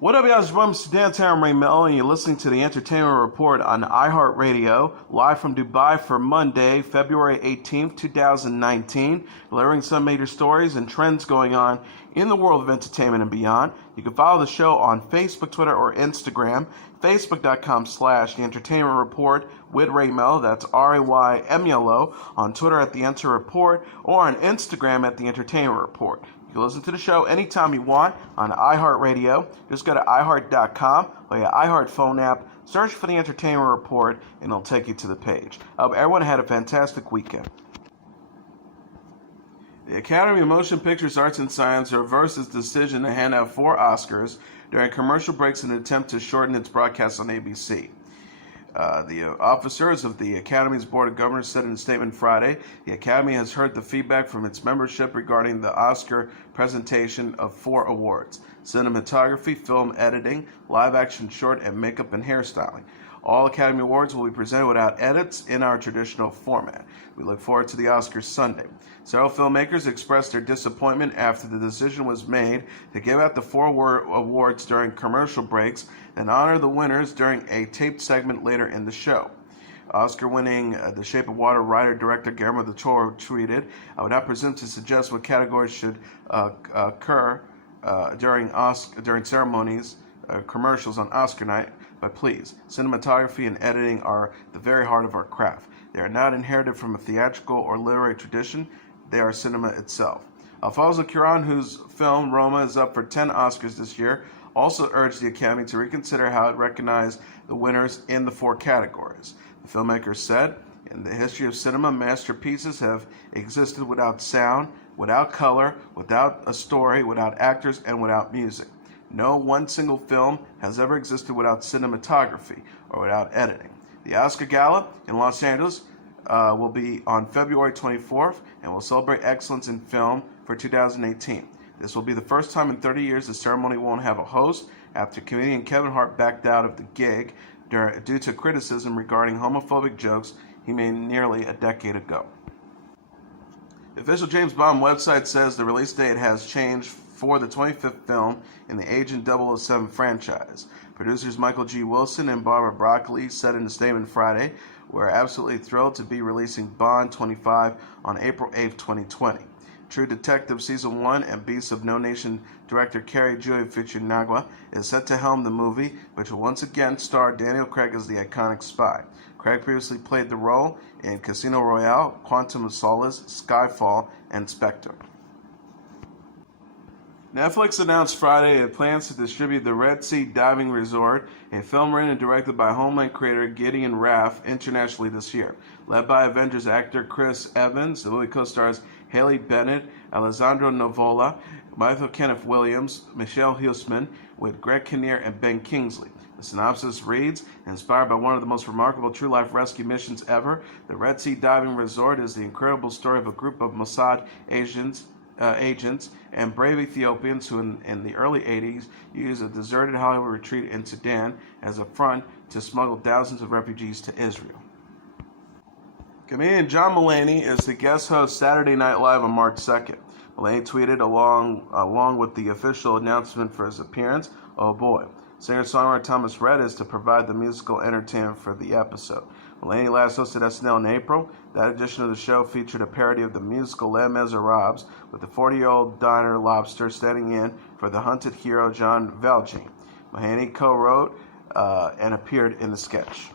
What up, y'all? It's your boy, Mr. Dan Melo, and you're listening to the Entertainment Report on iHeartRadio, live from Dubai for Monday, February 18th, 2019, delivering some major stories and trends going on in the world of entertainment and beyond. You can follow the show on Facebook, Twitter, or Instagram, facebook.com/The Entertainment Report with Ray Melo, that's RAYMELO, on Twitter at The Enter Report, or on Instagram at The Entertainment Report. You can listen to the show anytime you want on iHeartRadio. Just go to iHeart.com or your iHeart phone app, search for the Entertainment Report, and it'll take you to the page. I hope everyone had a fantastic weekend. The Academy of Motion Pictures Arts and Science reversed its decision to hand out 4 Oscars during commercial breaks in an attempt to shorten its broadcast on ABC. The officers of the Academy's Board of Governors said in a statement Friday, the Academy has heard the feedback from its membership regarding the Oscar presentation of 4 awards: cinematography, film editing, live-action short, and makeup and hairstyling. All Academy Awards will be presented without edits in our traditional format. We look forward to the Oscars Sunday. Several filmmakers expressed their disappointment after the decision was made to give out the 4 awards during commercial breaks and honor the winners during a taped segment later in the show. Oscar-winning The Shape of Water writer-director Guillermo del Toro tweeted, "I would not presume to suggest what categories should occur during ceremonies, commercials on Oscar night, but please, cinematography and editing are the very heart of our craft. They are not inherited from a theatrical or literary tradition. They are cinema itself." Alfonso Cuarón, whose film Roma is up for 10 Oscars this year, also urged the Academy to reconsider how it recognized the winners in the 4 categories. The filmmaker said, "In the history of cinema, masterpieces have existed without sound, without color, without a story, without actors, and without music. No one single film has ever existed without cinematography or without editing." The Oscar Gala in Los Angeles will be on February 24th and will celebrate excellence in film for 2018. This will be the first time in 30 years the ceremony won't have a host after comedian Kevin Hart backed out of the gig due to criticism regarding homophobic jokes he made nearly a decade ago. The official James Bond website says the release date has changed for the 25th film in the Agent 007 franchise. Producers Michael G. Wilson and Barbara Broccoli said in a statement Friday, "We're absolutely thrilled to be releasing Bond 25 on April 8, 2020. True Detective Season 1 and Beasts of No Nation director Carrie Joy Fukunaga is set to helm the movie, which will once again star Daniel Craig as the iconic spy. Craig previously played the role in Casino Royale, Quantum of Solace, Skyfall, and Spectre." Netflix announced Friday it plans to distribute The Red Sea Diving Resort, a film written and directed by Homeland creator Gideon Raff, internationally this year. Led by Avengers actor Chris Evans, the movie co-stars Haley Bennett, Alessandro Nivola, Michael Kenneth Williams, Michelle Huisman, with Greg Kinnear and Ben Kingsley. The synopsis reads, "Inspired by one of the most remarkable true-life rescue missions ever, the Red Sea Diving Resort is the incredible story of a group of Mossad agents and brave Ethiopians who in the early 80s used a deserted Hollywood retreat in Sudan as a front to smuggle thousands of refugees to Israel." Comedian John Mulaney is the guest host Saturday Night Live on March 2nd. Mulaney tweeted along with the official announcement for his appearance, "Oh boy." Singer-songwriter Thomas Rhett is to provide the musical entertainment for the episode. Mulaney last hosted SNL in April. That edition of the show featured a parody of the musical Les Miserables, with the 40-year-old diner lobster standing in for the hunted hero John Valjean. Mulaney co-wrote and appeared in the sketch.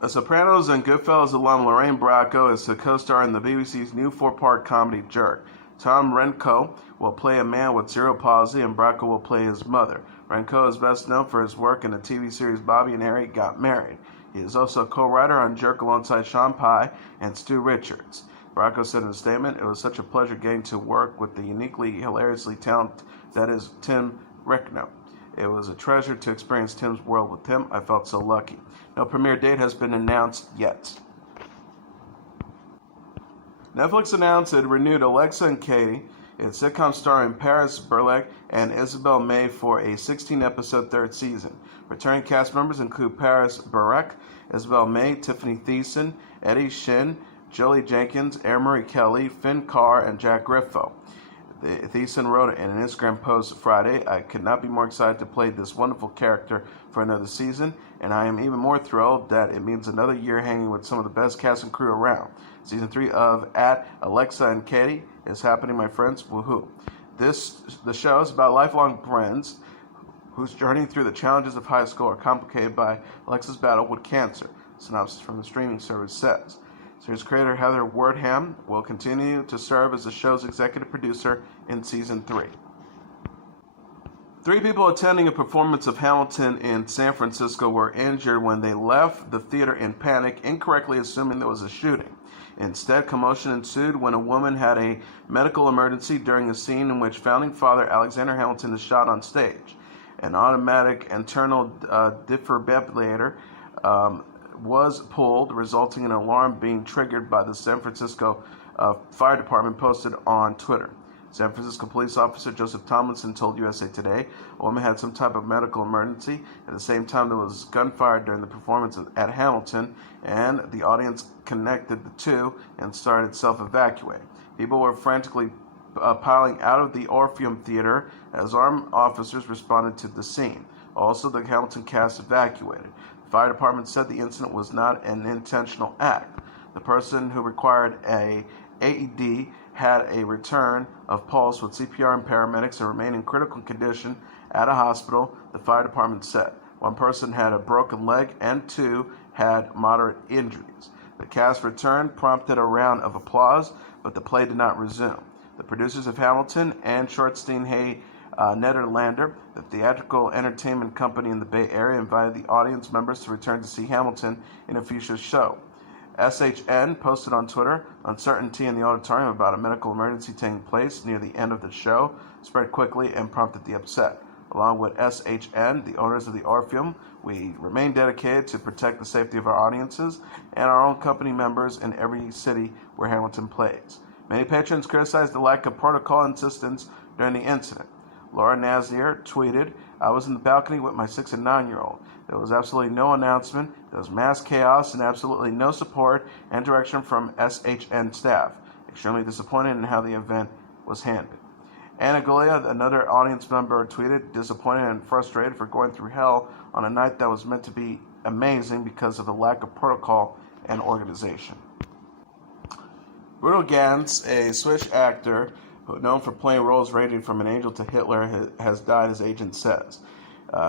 The Sopranos and Goodfellas alum Lorraine Bracco is to co-star in the BBC's new 4-part comedy Jerk. Tom Renko will play a man with cerebral palsy, and Bracco will play his mother. Renko is best known for his work in the TV series Bobby and Harry Got Married. He is also a co-writer on Jerk alongside Sean Pye and Stu Richards. Bracco said in a statement, "It was such a pleasure getting to work with the uniquely, hilariously talented that is Tim Rickno. It was a treasure to experience Tim's world with him. I felt so lucky." No premiere date has been announced yet. Netflix announced it renewed Alexa and Katie, its sitcom starring Paris Burleck and Isabel May, for a 16-episode 3rd season. Returning cast members include Paris Burleck, Isabel May, Tiffany Thiessen, Eddie Shin, Jolie Jenkins, Anne Marie Kelly, Finn Carr, and Jack Griffo. Thiessen wrote in an Instagram post Friday, "I could not be more excited to play this wonderful character for another season, and I am even more thrilled that it means another year hanging with some of the best cast and crew around. Season 3 of At Alexa and Katie is happening, my friends. Woohoo." The show is about lifelong friends whose journey through the challenges of high school are complicated by Alexa's battle with cancer. Synopsis from the streaming service says. Series creator Heather Wardham will continue to serve as the show's executive producer in Season 3. 3 people attending a performance of Hamilton in San Francisco were injured when they left the theater in panic, incorrectly assuming there was a shooting. Instead, commotion ensued when a woman had a medical emergency during a scene in which founding father Alexander Hamilton is shot on stage. An automatic internal defibrillator was pulled, resulting in an alarm being triggered by the San Francisco Fire Department, posted on Twitter. San Francisco police officer Joseph Tomlinson told USA Today a woman had some type of medical emergency. At the same time, there was gunfire during the performance at Hamilton, and the audience connected the two and started self-evacuating. People were frantically piling out of the Orpheum Theater as armed officers responded to the scene. Also, the Hamilton cast evacuated. The fire department said the incident was not an intentional act. The person who required a AED had a return of pulse with CPR and paramedics and remained in critical condition at a hospital, the fire department said. 1 person had a broken leg and 2 had moderate injuries. The cast return prompted a round of applause, but the play did not resume. The producers of Hamilton and Shortstein Hay Nederlander, the theatrical entertainment company in the Bay Area, invited the audience members to return to see Hamilton in a future show. SHN posted on Twitter, uncertainty in the auditorium about a medical emergency taking place near the end of the show spread quickly and prompted the upset. Along with SHN, the owners of the Orpheum, we remain dedicated to protect the safety of our audiences and our own company members in every city where Hamilton plays. Many patrons criticized the lack of protocol insistence during the incident. Laura Nazier tweeted, "I was in the balcony with my 6 and 9-year-old. There was absolutely no announcement. There was mass chaos and absolutely no support and direction from SHN staff. Extremely disappointed in how the event was handled." Anna Galea, another audience member, tweeted, "Disappointed and frustrated for going through hell on a night that was meant to be amazing because of the lack of protocol and organization." Bruno Ganz, a Swiss actor known for playing roles ranging from an angel to Hitler, has died, his agent says.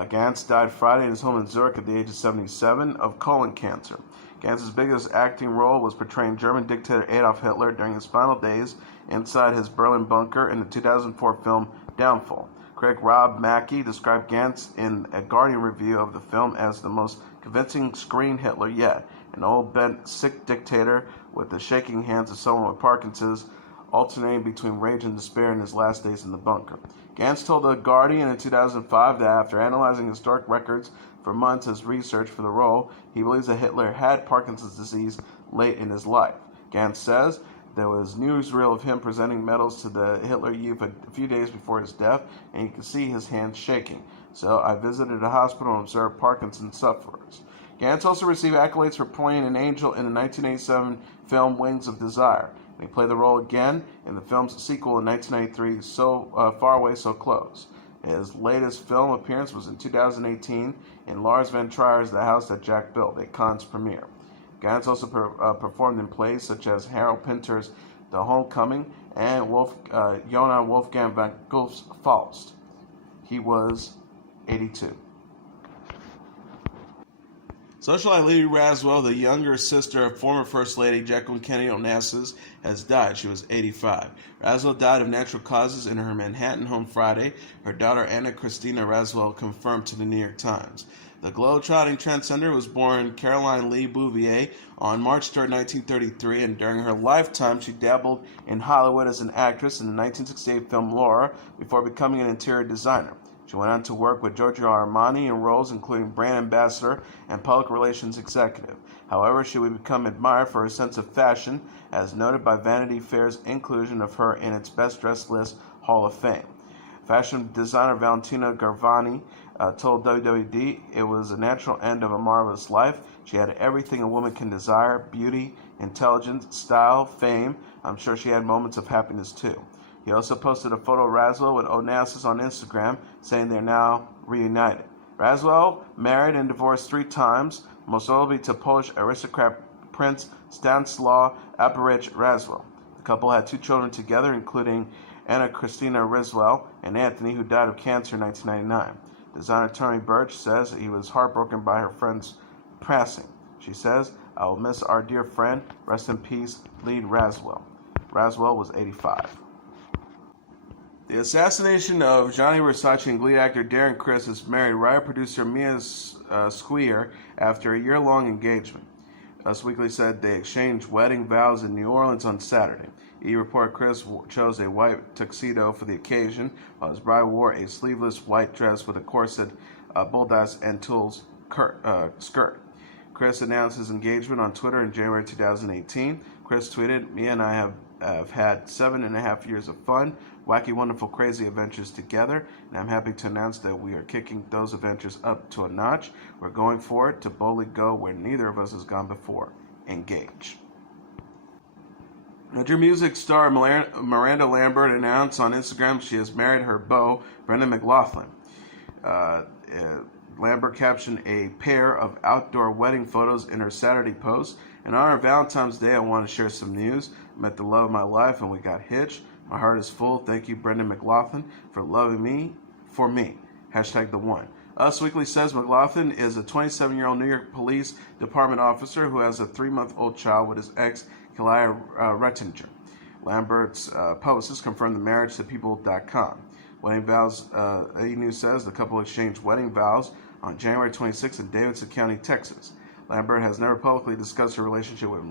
Ganz died Friday at his home in Zurich at the age of 77 of colon cancer. Ganz's biggest acting role was portraying German dictator Adolf Hitler during his final days inside his Berlin bunker in the 2004 film Downfall. Critic Rob Mackey described Ganz in a Guardian review of the film as the most convincing screen Hitler yet, an old, bent, sick dictator with the shaking hands of someone with Parkinson's, alternating between rage and despair in his last days in the bunker. Ganz told The Guardian in 2005 that after analyzing historic records for months as research for the role, he believes that Hitler had Parkinson's disease late in his life. Ganz says there was newsreel of him presenting medals to the Hitler Youth a few days before his death, and you could see his hands shaking. "So I visited a hospital and observed Parkinson's sufferers." Ganz also received accolades for playing an angel in the 1987 film Wings of Desire. He played the role again in the film's sequel in 1993, So Far Away, So Close. His latest film appearance was in 2018 in Lars von Trier's The House That Jack Built, at Cannes premiere. Ganz also performed in plays such as Harold Pinter's The Homecoming and Johann Wolfgang von Goethe's Faust. He was 82. Socialite Lee Radziwill, the younger sister of former First Lady Jacqueline Kennedy Onassis, has died. She was 85. Radziwill died of natural causes in her Manhattan home Friday. Her daughter Anna Christina Radziwill confirmed to the New York Times. The globe-trotting transcender was born Caroline Lee Bouvier on March 3, 1933, and during her lifetime she dabbled in Hollywood as an actress in the 1968 film Laura before becoming an interior designer. She went on to work with Giorgio Armani in roles including brand ambassador and public relations executive. However, she would become admired for her sense of fashion, as noted by Vanity Fair's inclusion of her in its Best Dressed List Hall of Fame. Fashion designer Valentina Garvani told WWD it was a natural end of a marvelous life. She had everything a woman can desire: beauty, intelligence, style, fame. I'm sure she had moments of happiness too. He also posted a photo of Radziwill with Onassis on Instagram, saying they're now reunited. Radziwill married and divorced 3 times, most notably to Polish aristocrat Prince Stanislaw Aparich Radziwill. The couple had 2 children together, including Anna Christina Radziwill and Anthony, who died of cancer in 1999. Designer Tony Birch says he was heartbroken by her friend's passing. She says, "I will miss our dear friend. Rest in peace, Lee Radziwill." Radziwill was 85. The assassination of Gianni Versace and Glee actor Darren Criss has married writer-producer Mia Swier after a year-long engagement. Us Weekly said they exchanged wedding vows in New Orleans on Saturday. E! reported Criss chose a white tuxedo for the occasion, while his bride wore a sleeveless white dress with a corset, bulldazed and tulle skirt. Criss announced his engagement on Twitter in January 2018. Criss tweeted, "Mia and I have had 7.5 years of fun, wacky, wonderful, crazy adventures together, and I'm happy to announce that we are kicking those adventures up to a notch. We're going for it to boldly go where neither of us has gone before. Engage." Country music star Miranda Lambert announced on Instagram she has married her beau, Brendan McLoughlin. Lambert captioned a pair of outdoor wedding photos in her Saturday post. "In honor of Valentine's Day, I want to share some news. I met the love of my life and we got hitched. My heart is full. Thank you, Brendan McLoughlin, for loving me for me. #the1. Us Weekly says McLoughlin is a 27-year-old New York Police Department officer who has a 3-month-old child with his ex, Kalia Rettinger. Lambert's publicist confirmed the marriage to People.com. Wedding vows, A! News says the couple exchanged wedding vows on January 26 in Davidson County, Texas. Lambert has never publicly discussed her relationship with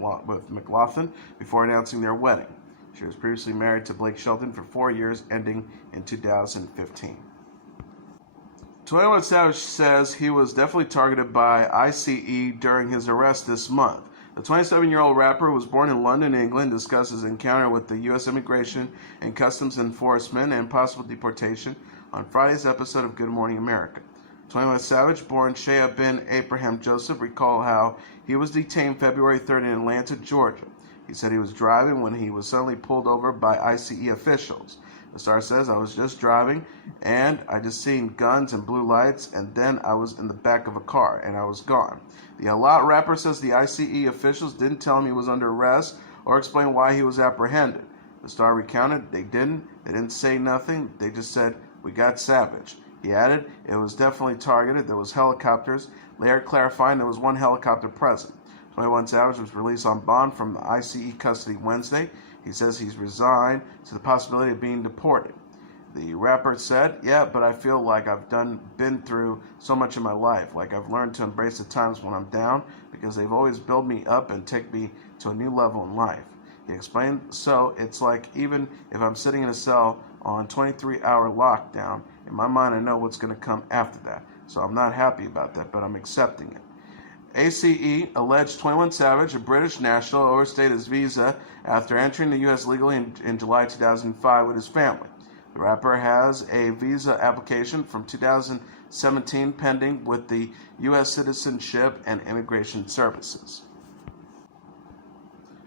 McLoughlin before announcing their wedding. She was previously married to Blake Shelton for 4 years, ending in 2015. 21 Savage says he was definitely targeted by ICE during his arrest this month. The 27-year-old rapper was born in London, England, discussed his encounter with the U.S. Immigration and Customs Enforcement and possible deportation on Friday's episode of Good Morning America. 21 Savage, born Shea bin Abraham Joseph, recalled how he was detained February 3rd in Atlanta, Georgia. He said he was driving when he was suddenly pulled over by ICE officials. The star says, "I was just driving, and I just seen guns and blue lights, and then I was in the back of a car, and I was gone." The Alita rapper says the ICE officials didn't tell him he was under arrest or explain why he was apprehended. The star recounted, They didn't say nothing, they just said, "We got Savage." He added, "It was definitely targeted, there was helicopters," later clarifying there was one helicopter present. 21 Savage was released on bond from ICE custody Wednesday. He says he's resigned to the possibility of being deported. The rapper said, "Yeah, but I feel like I've been through so much in my life. Like I've learned to embrace the times when I'm down because they've always built me up and take me to a new level in life." He explained, "So it's like even if I'm sitting in a cell on 23-hour lockdown, in my mind I know what's going to come after that. So I'm not happy about that, but I'm accepting it." ACE alleged 21 Savage, a British national, overstayed his visa after entering the U.S. legally in July 2005 with his family. The rapper has a visa application from 2017 pending with the U.S. Citizenship and Immigration Services.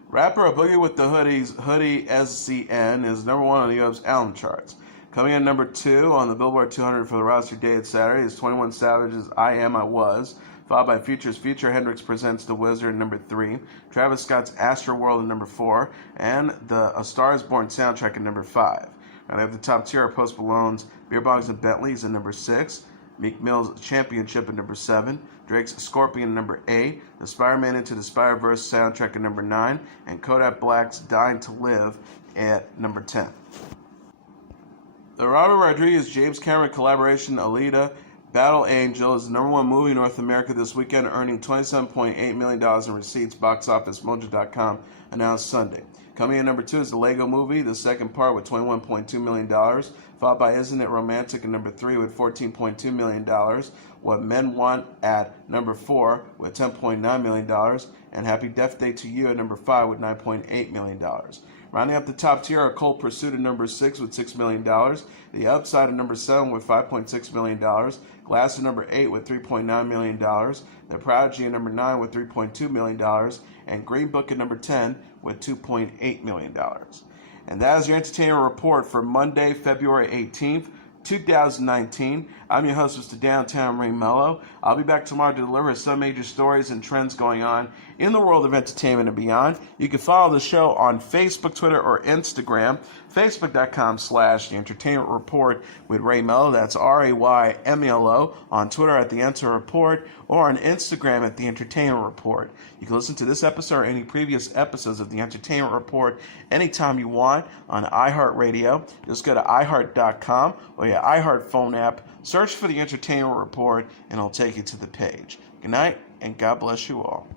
Rapper Boogie with the Hoodie SZN is number 1 on the U.S. album charts. Coming in number 2 on the Billboard 200 for the roster dated Saturday is 21 Savage's I Am, I Was, followed by Future's Future Hendrix Presents The Wizard, number 3, Travis Scott's Astroworld at number 4, and the A Star Is Born soundtrack at number 5. Rounding up the top tier are Post Malone's Beer Bongs and Bentleys at number 6, Meek Mill's Championship at number 7, Drake's Scorpion at number 8, the Spider-Man Into the Spider-Verse soundtrack at number 9, and Kodak Black's Dying to Live at number 10. The Robert Rodriguez James Cameron collaboration Alita Battle Angel is the number 1 movie in North America this weekend, earning $27.8 million in receipts, box office Mojo.com announced Sunday. Coming in number 2 is the Lego Movie, the second part with $21.2 million, followed by Isn't It Romantic at number 3 with $14.2 million, What Men Want at number 4 with $10.9 million, and Happy Death Day to You at number 5 with $9.8 million. Rounding up the top tier are Cold Pursuit at number 6 with $6 million, The Upside at number 7 with $5.6 million, Glass at number 8 with $3.9 million, The Prodigy at number 9 with $3.2 million, and Green Book at number 10 with $2.8 million. And that is your entertainment report for Monday, February 18th, 2019. I'm your host, Mr. Downtown Ray Melo. I'll be back tomorrow to deliver some major stories and trends going on in the world of entertainment and beyond. You can follow the show on Facebook, Twitter, or Instagram. Facebook.com/The Entertainment Report with Ray Melo. That's RAYMELO. On Twitter at The Enter Report, or on Instagram at The Entertainment Report. You can listen to this episode or any previous episodes of The Entertainment Report anytime you want on iHeartRadio. Just go to iHeart.com or your iHeart phone app, search for The Entertainment Report, and it'll take you to the page. Good night, and God bless you all.